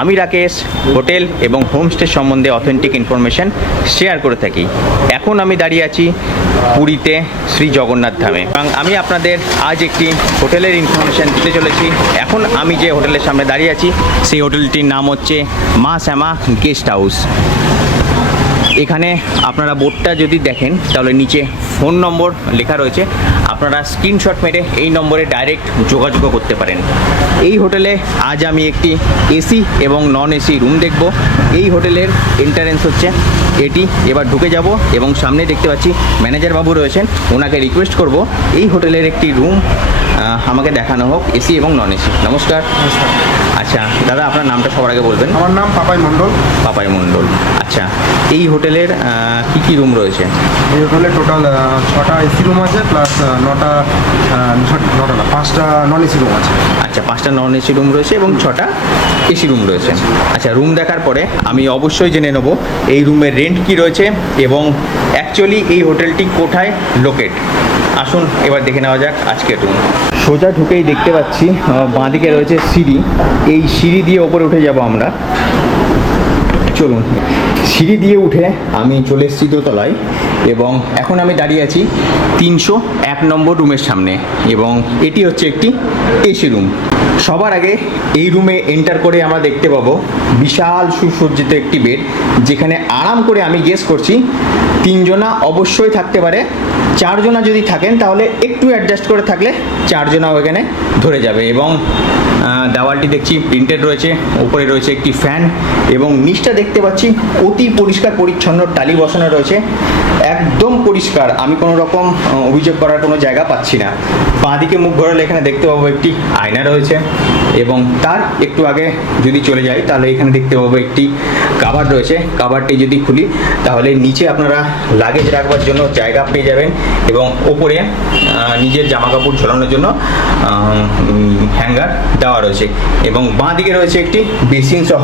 আমি রাকেশ হোটেল এবং হোমস্টে সম্বন্ধে অথেন্টিক ইনফরমেশন শেয়ার করে থাকি। এখন আমি দাঁড়িয়ে আছি পুরীতে শ্রী জগন্নাথ ধামে এবং আমি আপনাদের আজ একটি হোটেলের ইনফরমেশন দিতে চলেছি। এখন আমি যে হোটেলের সামনে দাঁড়িয়ে আছি সেই হোটেলটির নাম হচ্ছে মা শ্যামা গেস্ট হাউস। এখানে আপনারা বোর্ডটা যদি দেখেন তাহলে নিচে ফোন নম্বর লেখা রয়েছে, আপনারা স্ক্রিনশট মেরে এই নম্বরে ডাইরেক্ট যোগাযোগ করতে পারেন। এই হোটেলে আজ আমি একটি এসি এবং নন এসি রুম দেখব। এই হোটেলের এন্ট্রান্স হচ্ছে এটি। এবার ঢুকে যাব এবং সামনে দেখতে পাচ্ছি ম্যানেজার বাবু রয়েছেন, ওনাকে রিকোয়েস্ট করব এই হোটেলের একটি রুম আমাকে দেখানো হোক, এসি এবং নন এসি। নমস্কার। নমস্কার। আচ্ছা দাদা, আপনার নামটা সবার আগে বলবেন। আমার নাম পাপাই মণ্ডল। পাপাই মণ্ডল। আচ্ছা, এই হোটেলের কি রুম রয়েছে? এই হোটেলে টোটাল 6টা এসি রুম আছে, প্লাস 5টা নন এসি রুম আছে। আচ্ছা, 5টা নন এসি রুম রয়েছে এবং 6টা এসি রুম রয়েছে। আচ্ছা, রুম দেখার পরে আমি অবশ্যই জেনে নেব এই রুমের রেন্ট কি রয়েছে এবং অ্যাকচুয়ালি এই হোটেলটি কোথায় লোকেট। আসুন এবার দেখে নেওয়া যাক আজকের রুম। সোজা ঢুকেই দেখতে পাচ্ছি বাঁদিকে রয়েছে সিঁড়ি। এই সিঁড়ি দিয়ে ওপরে উঠে যাব আমরা। চলুন, সিঁড়ি দিয়ে উঠে আমি চলে এসেছি দোতলায় এবং এখন আমি দাঁড়িয়ে আছি 301 নম্বর রুমের সামনে এবং এটি হচ্ছে একটি এসি রুম। সবার আগে এই রুমে এন্টার করে আমরা দেখতে পাবো বিশাল সুসজ্জিত একটি বেড, যেখানে আরাম করে আমি গেস করছি 3 জনা অবশ্যই থাকতে পারে। 4 জনা যদি থাকেন তাহলে একটু অ্যাডজাস্ট করে থাকলে 4 জনাও এখানে ধরে যাবে। এবং দেওয়ালটি দেখছি প্রিন্টেড রয়েছে, উপরে রয়েছে একটি ফ্যান এবং নিচটা দেখতে পাচ্ছি অতি পরিষ্কার পরিচ্ছন্ন টালি বসানো রয়েছে, একদম পরিষ্কার। আমি কোনো রকম অভিযোগ করার কোনো জায়গা পাচ্ছি না। বাঁদিকে মুখ ঘোরালে এখানে দেখতে পাবো একটি আয়না রয়েছে এবং তার একটু আগে যদি চলে যাই তাহলে এখানে দেখতে পাবো একটি কাভার্ড রয়েছে। কাভার্ডটি যদি খুলি তাহলে নিচে আপনারা লাগেজ রাখবার জন্য জায়গা পেয়ে যাবেন এবং ওপরে নিজের জামা কাপড় ঝোলানোর জন্য হ্যাঙ্গার দেওয়া রয়েছে এবং বাঁ দিকে রয়েছে একটি বেসিন সহ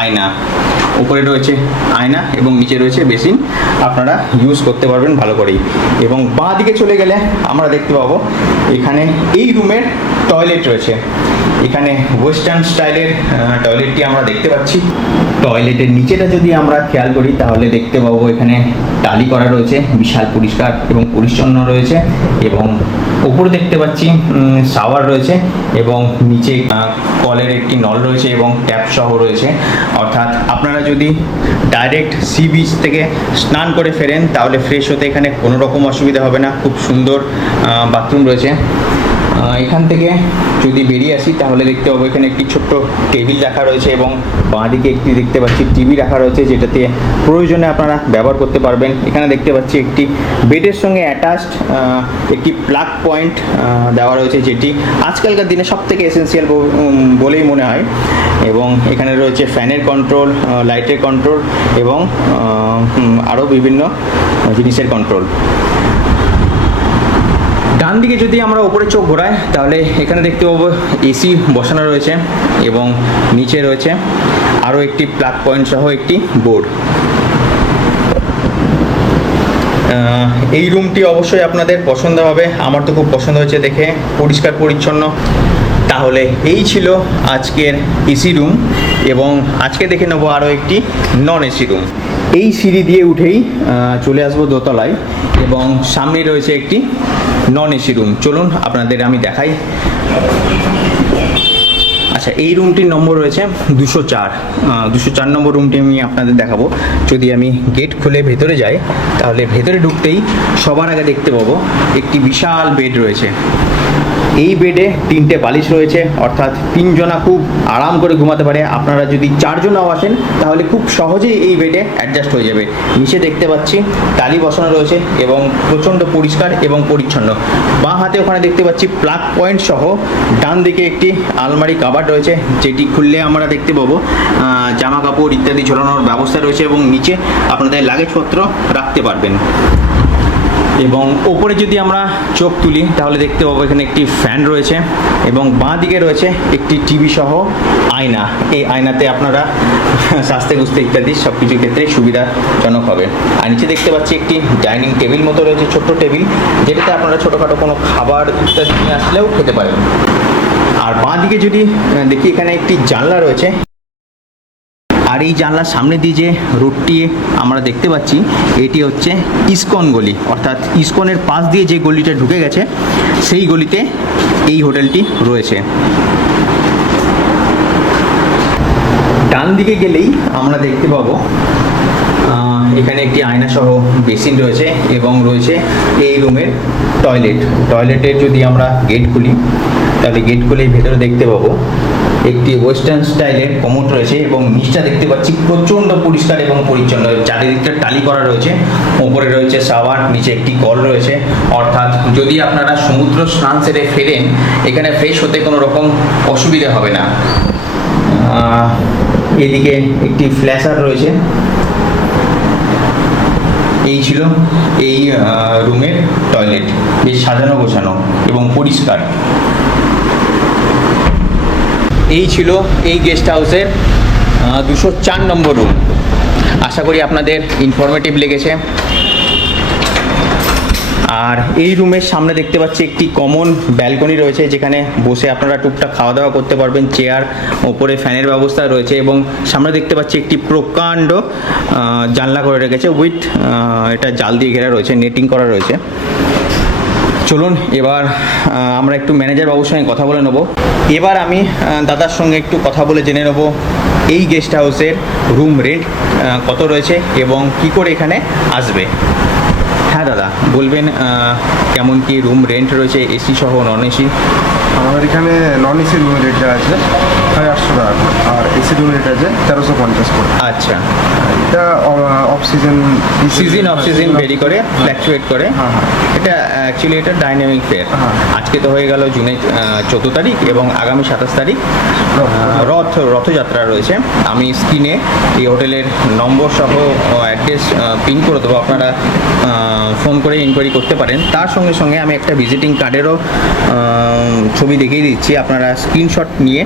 আয়না। উপরে রয়েছে আয়না এবং নিচে রয়েছে বেসিন, আপনারা ইউজ করতে পারবেন ভালো করেই। এবং বাঁ দিকে চলে গেলে আমরা দেখতে পাবো এখানে এই রুমের টয়লেট রয়েছে। এখানে ওয়েস্টার্ন স্টাইলের টয়লেটটি আমরা দেখতে পাচ্ছি। টয়লেটের নিচেটা যদি আমরা খেয়াল করি তাহলে দেখতে পাবো এখানে টালি করা রয়েছে, বিশাল পরিষ্কার এবং পরিচ্ছন্ন রয়েছে এবং উপরে দেখতে পাচ্ছি শাওয়ার রয়েছে এবং নিচে কলের একটি নল রয়েছে এবং ট্যাপ সহ রয়েছে। অর্থাৎ আপনারা যদি ডাইরেক্ট সি বিচ থেকে স্নান করে ফেরেন তাহলে ফ্রেশ হতে এখানে কোনো রকম অসুবিধা হবে না। খুব সুন্দর বাথরুম রয়েছে। এখান থেকে যদি বেরিয়ে আসি তাহলে দেখতে পাবো এখানে একটি ছোট্ট টেবিল রাখা রয়েছে এবং বাঁদিকে একটি দেখতে পাচ্ছি টিভি রাখা রয়েছে, যেটাতে প্রয়োজনে আপনারা ব্যবহার করতে পারবেন। এখানে দেখতে পাচ্ছি একটি বেডের সঙ্গে অ্যাটাচড একটি প্লাগ পয়েন্ট দেওয়া রয়েছে, যেটি আজকালকার দিনে সব থেকে এসেন্সিয়াল বলেই মনে হয়। এবং এখানে রয়েছে ফ্যানের কন্ট্রোল, লাইটের কন্ট্রোল এবং আরও বিভিন্ন জিনিসের কন্ট্রোল। ডান দিকে যদি আমরা উপরে চোখ ঘোরাই তাহলে এখানে দেখতে পাবো এসি বসানো রয়েছে এবং নিচে রয়েছে আরও একটি প্লাগ পয়েন্ট সহ একটি বোর্ড। এই রুমটি অবশ্যই আপনাদের পছন্দ হবে, আমার তো খুব পছন্দ হয়েছে দেখে, পরিষ্কার পরিচ্ছন্ন। তাহলে এই ছিল আজকের এসি রুম এবং আজকে দেখে নেবো আরও একটি নন এসি রুম। এই সিঁড়ি দিয়ে উঠেই চলে আসবো দোতলায় এবং সামনে রয়েছে একটি নন এসি রুম। চলুন আপনাদের আমি দেখাই। আচ্ছা, এই রুমটির নম্বর রয়েছে 204 নম্বর রুমটি আমি আপনাদের দেখাবো। যদি আমি গেট খুলে ভেতরে যাই তাহলে ভেতরে ঢুকতেই সবার আগে দেখতে পাবো একটি বিশাল বেড রয়েছে। এই বেডে 3টে বালিশ রয়েছে, অর্থাৎ 3 জনা খুব আরাম করে ঘুমাতে পারে। আপনারা যদি 4 জনাও আসেন তাহলে খুব সহজেই এই বেডে অ্যাডজাস্ট হয়ে যাবে। নিচে দেখতে পাচ্ছি টালি বসানো রয়েছে এবং প্রচণ্ড পরিষ্কার এবং পরিচ্ছন্ন। বাঁ হাতে ওখানে দেখতে পাচ্ছি প্লাগ পয়েন্ট সহ ডান দিকে একটি আলমারি কাভার্ড রয়েছে, যেটি খুললে আমরা দেখতে পাবো জামা কাপড় ইত্যাদি ঝোলানোর ব্যবস্থা রয়েছে এবং নিচে আপনাদের লাগেজপত্র রাখতে পারবেন। এবং ওপরে যদি আমরা চোখ তুলি তাহলে দেখতে পাবো এখানে একটি ফ্যান রয়েছে এবং বাঁ দিকে রয়েছে একটি টিভি সহ আয়না। এই আয়নাতে আপনারা সাজতে গুজতে ইত্যাদি সব কিছুর ক্ষেত্রে সুবিধাজনক হবে। আর নিচে দেখতে পাচ্ছি একটি ডাইনিং টেবিল মতো রয়েছে, ছোট্ট টেবিল, যেটাতে আপনারা ছোটোখাটো কোনো খাবার ইত্যাদি নিয়ে আসলেও খেতে পারেন। আর বাঁ দিকে যদি দেখি এখানে একটি জানলা রয়েছে আর এই জানলার সামনে দিয়ে যে রোডটি আমরা দেখতে পাচ্ছি এটি হচ্ছে ইসকন গলি, অর্থাৎ ইসকনের পাশ দিয়ে যে গলিটা ঢুকে গেছে সেই গলিতে এই হোটেলটি রয়েছে। ডান দিকে গেলেই আমরা দেখতে পাবো এখানে একটি আয়না সহ বেসিন রয়েছে এবং রয়েছে এই রুমের টয়লেটের যদি আমরা গেট খুলি তাহলে গেট খুলেই ভেতরে দেখতে পাবো একটি ওয়েস্টার্ন স্টাইলের কমোড রয়েছে এবং নিচটা দেখতে পাচ্ছি প্রচণ্ড পরিষ্কার এবং পরিচ্ছন্ন, চারিদিকটা টালি করা রয়েছে, ওপরে রয়েছে শাওয়ার, নিচে একটি কল রয়েছে। অর্থাৎ যদি আপনারা সমুদ্র স্নান সেরে ফেরেন এখানে ফ্রেশ হতে কোনো রকম অসুবিধা হবে না। এদিকে একটি ফ্ল্যাশার রয়েছে। এই ছিল এই রুমের টয়লেট, বেশ সাজানো গোছানো এবং পরিষ্কার। এই ছিল এই গেস্ট হাউসের 204 নম্বর রুম। আশা করি আপনাদের ইনফরমেটিভ লেগেছে। আর এই রুমের সামনে দেখতে পাচ্ছি একটি কমন ব্যালকনি রয়েছে যেখানে বসে আপনারা টুকটাক খাওয়া দাওয়া করতে পারবেন, চেয়ার, ওপরে ফ্যানের ব্যবস্থা রয়েছে এবং সামনে দেখতে পাচ্ছি একটি প্রকাণ্ড জানলা করে রেখেছে উইথ এটা জাল দিয়ে ঘেরা রয়েছে, নেটিং করা রয়েছে। চলুন এবার আমরা একটু ম্যানেজার বাবুর সঙ্গে কথা বলে নেব। এবার আমি দাদার সঙ্গে একটু কথা বলে জেনে নেব এই গেস্ট হাউসের রুম রেন্ট কত রয়েছে এবং কি করে এখানে আসবে। হ্যাঁ দাদা, বলবেন কেমন কি রুম রেন্ট রয়েছে, এসি সহ নন এসি? আমাদের এখানে নন এসি রুমের রেটটা আছে 850 টাকা করে, আর এসি রুমের রেট আছে 1350 করে। আচ্ছা, এটা off season off season very করে, ফ্ল্যাকচুয়েট করে। হ্যাঁ, হ্যাঁ। এটা অ্যাকচুয়ালি এটা ডাইনামিক ফেয়ার। হ্যাঁ। আজকে তো হয়ে গেল জুনের 14 তারিখ এবং আগামী 27 তারিখ রথযাত্রা রয়েছে। আমি স্ক্রিনে এই হোটেলের নম্বর সহ অ্যাড্রেস পিন করে দেবো, আপনারা ফোন করে ইনকোয়ারি করতে পারেন। তার সঙ্গে সঙ্গে আমি একটা ভিজিটিং কার্ডেরও ছবি দেখিয়ে দিচ্ছি, আপনারা স্ক্রিনশট নিয়ে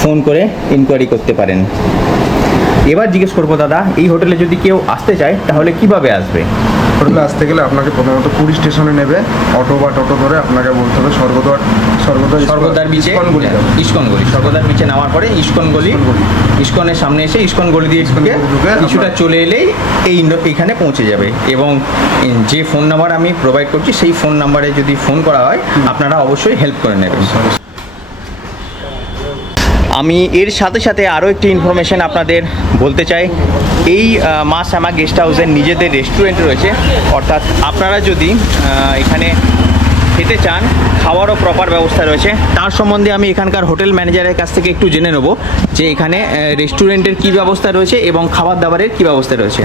ফোন করে ইনকোয়ারি করতে পারেন। এবার জিজ্ঞেস করবো দাদা, এই হোটেলে যদি কেউ আসতে চায় তাহলে কিভাবে আসবে? হোটেলে আসতে গেলে আপনাকে প্রথমত পুরী স্টেশনে নেবে, অটো বা টোটো ধরে আপনাকে বলতে হবে স্বর্গদ্বার বিচে, ইস্কন গলি, স্বর্গদ্বার বিচে নামার পরে ইস্কন গলি, ইস্কনের সামনে এসে ইস্কন গলি দিয়ে ঢুকে কিছুটা চলে এলেই এইখানে পৌঁছে যাবে। এবং যে ফোন নাম্বার আমি প্রোভাইড করছি সেই ফোন নাম্বারে যদি ফোন করা হয় আপনারা অবশ্যই হেল্প করে নেবেন। আমি এর সাথে সাথে আরও একটি ইনফরমেশন আপনাদের বলতে চাই। এই মা শ্যামা গেস্ট হাউসের নিজেদের রেস্টুরেন্ট রয়েছে, অর্থাৎ আপনারা যদি এখানে খেতে চান খাওয়ারও প্রপার ব্যবস্থা রয়েছে। তার সম্বন্ধে আমি এখানকার হোটেল ম্যানেজারের কাছ থেকে একটু জেনে নেব যে এখানে রেস্টুরেন্টের কী ব্যবস্থা রয়েছে এবং খাবার দাবারের কী ব্যবস্থা রয়েছে।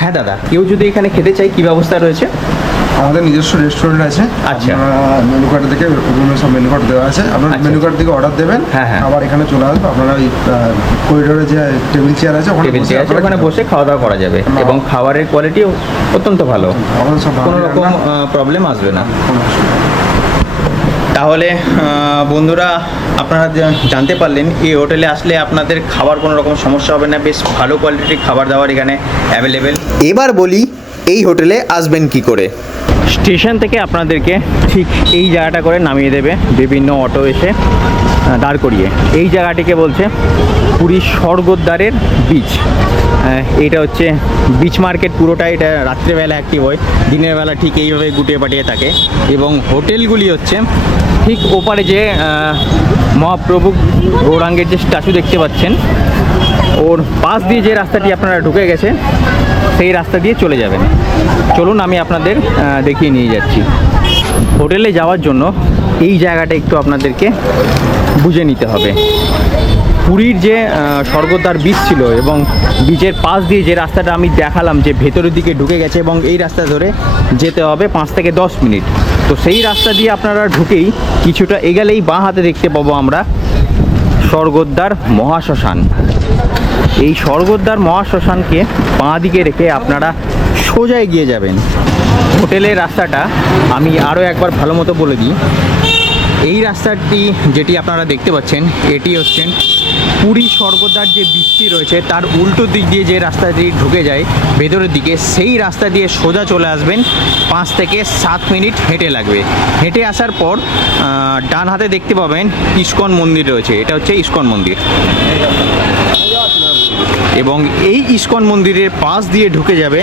হ্যাঁ দাদা, কেউ যদি এখানে খেতে চায় কী ব্যবস্থা রয়েছে? আমাদের নিজস্ব রেস্টুরেন্ট আছে। আচ্ছা। মেনু কার্ড থেকে রুমে সব মেনু কার্ড দেওয়া আছে, আপনার আচ্ছা। মেনু কার্ড থেকে অর্ডার দেবেন। হ্যাঁ, হ্যাঁ। আবার এখানে চলে আসবে, আপনারা ওই করিডোরে যে টেবিল চেয়ার আছে ওখানে বসে খাওয়া দাওয়া করা যাবে এবং খাবারের কোয়ালিটিও অত্যন্ত ভালো, আমাদের সব কোনো রকম প্রবলেম আসবে না। কোনো অসুবিধা নেই। তাহলে বন্ধুরা, আপনারা জানতে পারলেন এই হোটেলে আসলে আপনাদের খাবার কোনো রকম সমস্যা হবে না, বেশ ভালো কোয়ালিটির খাবার দাবার এখানে অ্যাভেলেবেল। এবার বলি এই হোটেলে আসবেন কি করে। স্টেশন থেকে আপনাদেরকে ঠিক এই জায়গাটা করে নামিয়ে দেবে বিভিন্ন অটো এসে দাঁড় করিয়ে। এই জায়গাটিকে বলছে পুরীর স্বর্গদ্বারের বিচ। এটা হচ্ছে বিচ মার্কেট পুরোটা, এটা রাত্রেবেলা অ্যাক্টিভ হয়, দিনের বেলা ঠিক এইভাবে গুটিয়ে পাঠিয়ে থাকে। এবং হোটেলগুলি হচ্ছে ঠিক ওপারে যে মহাপ্রভু গৌরাঙ্গের যে স্ট্যাচু দেখতে পাচ্ছেন ওর পাশ দিয়ে যে রাস্তাটি আপনারা ঢুকে গেছে সেই রাস্তা দিয়ে চলে যাবেন। চলুন আমি আপনাদের দেখিয়ে নিয়ে যাচ্ছি। হোটেলে যাওয়ার জন্য এই জায়গাটা একটু আপনাদেরকে বুঝে নিতে হবে। পুরীর যে স্বর্গদ্বার বিচ ছিল এবং বিচের পাশ দিয়ে যে রাস্তাটা আমি দেখালাম যে ভেতরের দিকে ঢুকে গেছে এবং এই রাস্তা ধরে যেতে হবে 5 থেকে 10 মিনিট। তো সেই রাস্তা দিয়ে আপনারা ঢুকেই কিছুটা এগোলেই বাঁ হাতে দেখতে পাবো আমরা স্বর্গদ্বার মহাশ্মশান। এই স্বর্গদ্বার মহাশ্মশানকে বাঁ দিকে রেখে আপনারা সোজা এগিয়ে যাবেন। হোটেলের রাস্তাটা আমি আরও একবার ভালো মতো বলে দিই। এই রাস্তাটি যেটি আপনারা দেখতে পাচ্ছেন এটি হচ্ছেন পুরী স্বর্গদ্বার যে বীজটি রয়েছে তার উল্টো দিক দিয়ে যে রাস্তাটি ঢুকে যায় ভেতরের দিকে, সেই রাস্তা দিয়ে সোজা চলে আসবেন। 5 থেকে 7 মিনিট হেঁটে লাগবে। হেঁটে আসার পর ডান হাতে দেখতে পাবেন ইস্কন মন্দির রয়েছে, এটা হচ্ছে ইস্কন মন্দির। এবং এই ইস্কন মন্দিরের পাশ দিয়ে ঢুকে যাবে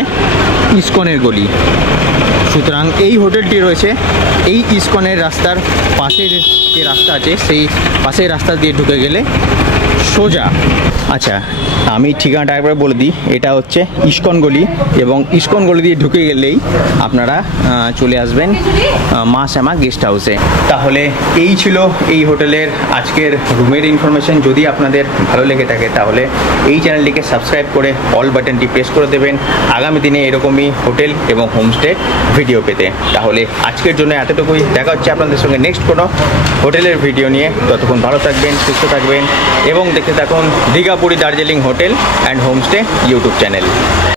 ইস্কনের গলি। সুতরাং এই হোটেলটি রয়েছে এই ইস্কনের রাস্তার পাশের যে রাস্তা আছে সেই পাশের রাস্তা দিয়ে ঢুকে গেলে সোজা। আচ্ছা, আমি ঠিকানাটা একবার বলে দিই। এটা হচ্ছে ইস্কন গলি এবং ইস্কন গলি দিয়ে ঢুকে গেলেই আপনারা চলে আসবেন মা শ্যামা গেস্ট হাউসে। তাহলে এই ছিল এই হোটেলের আজকের রুমের ইনফরমেশন। যদি আপনাদের ভালো লেগে থাকে তাহলে এই চ্যানেলটিকে সাবস্ক্রাইব করে অল বাটনটি প্রেস করে দেবেন আগামী দিনে এরকমই হোটেল এবং হোমস্টে ভিডিও পেতে। তাহলে আজকের জন্য এতটুকুই। দেখা হচ্ছে আপনাদের সঙ্গে নেক্সট কোনো হোটেলের ভিডিও নিয়ে। ততক্ষণ ভালো থাকবেন, সুস্থ থাকবেন এবং দেখতে থাকুন Digha Puri Darjeeling hotel and homestay YouTube channel.